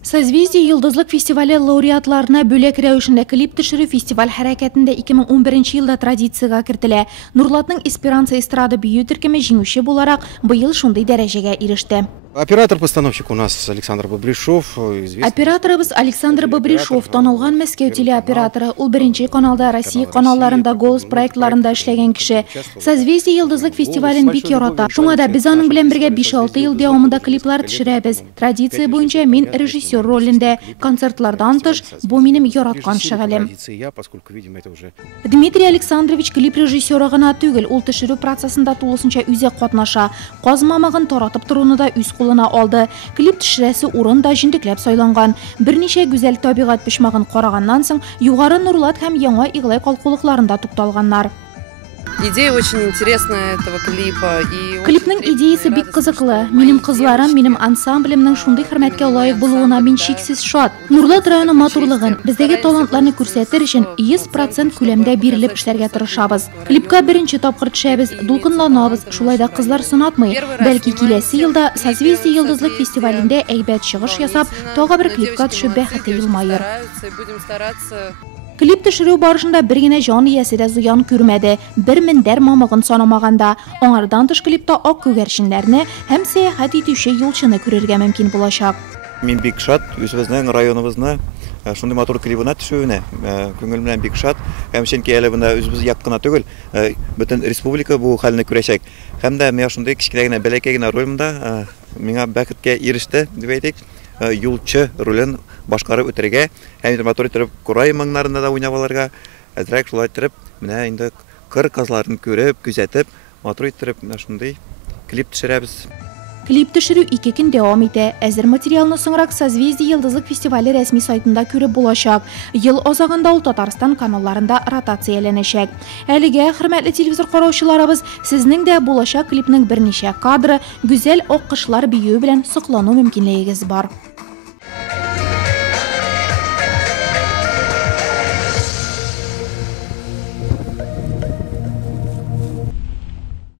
Созвездие Йылдызлык фестивале лауреатларына бөлек рәвешендә клип төшерү фестиваль хәрәкәтендә 2011 елда традициягә кертелә. Нурлатның Эсперанца эстрада бию төркеме җиңүче буларак быел шундый дәрәҗәгә иреште. Оператор-постановщик у нас Александр Бобришов. Операторыбыз Александр Бобришов, танылган Мәскәү телеоператоры. Ул беренче каналда, Россия каналларында, Голос проектларында эшләгән кеше. Созвездие Йылдызлык фестивален бик ярата. Шуңа да без аның белән бергә 5-6 ел дәвамында клиплар төшерәбез. Традиция буенча мин режиссер ролендә. Концертлардан тыш бу минем яраткан шөгылем. Дмитрий Александрович клип режиссеры гына түгел, ул төшерү процессында тулысынча үзе катнаша. Казмамагын таратып торуны да үз кулына алды. Клип төшерәсе урын да җентекләп сайланган. Берничә гүзәл табигать почмагын караганнан соң югары Нурлат һәм яңа Иглай калкулыкларында тукталганнар. Идея очень интересная этого клипа. Клипның идеясы бик кызыклы. Минем кызларым, минем ансамблемның шундый хөрмәткә лаек булуына мин шиксез шат. Нурлат районы матурлыгын, бездәге талантларны күрсәтер өчен 100% күләмдә бирелеп эшләргә тырышабыз. Клипка беренче тапкыр төшәбез, дулкынланабыз, шулай да кызлар сынатмый. Бәлки киләсе елда Созвездие Йылдызлык фестивалендә әйбәт чыгыш ясап, тагы бер клипка төшеп бәхете елмаер. Клип төшерү барышында бер генә җан иясе дә зыян күрмәде. Бер мендәр мамыгын санамаганда, аңардан тыш клипта ак күгәрченнәрне һәм сәяхәт итүче юлчыны күрергә мөмкин булачак. Мин бик шат үзебезнең районыбызны шундый матур клибына төшүенә. Күңел белән бик шат. Һәм чөнки әле монда үзебез яккына түгел, бөтен республика бу хәлне күрәчәк. Һәм дә менә шундый кичкенә генә бәләкәй генә ролемдә миңа бәхеткә иреште дип әйтик. Юлчы ролен башкарып үтәргә, һәм матур итеп Курай моңнарында да уйнап алырга, әзрәк шулай итеп, менә инде кыр казларын күреп, күзәтеп, матур итеп шундый клип төшерәбез. Клип төшерү 2 көн дәвам итә. Әзер материалны соңрак Созвездие Йылдызлык фестивале рәсми сайтында күреп булачак. Ел азагында ул Татарстан каналларында ротацияләнәчәк. Әлегә хөрмәтле телевизор караучыларыбыз, сезнең дә булачак клипның берничә кадры, гүзәл ак кышлар бию белән соклану мөмкинлегегез бар.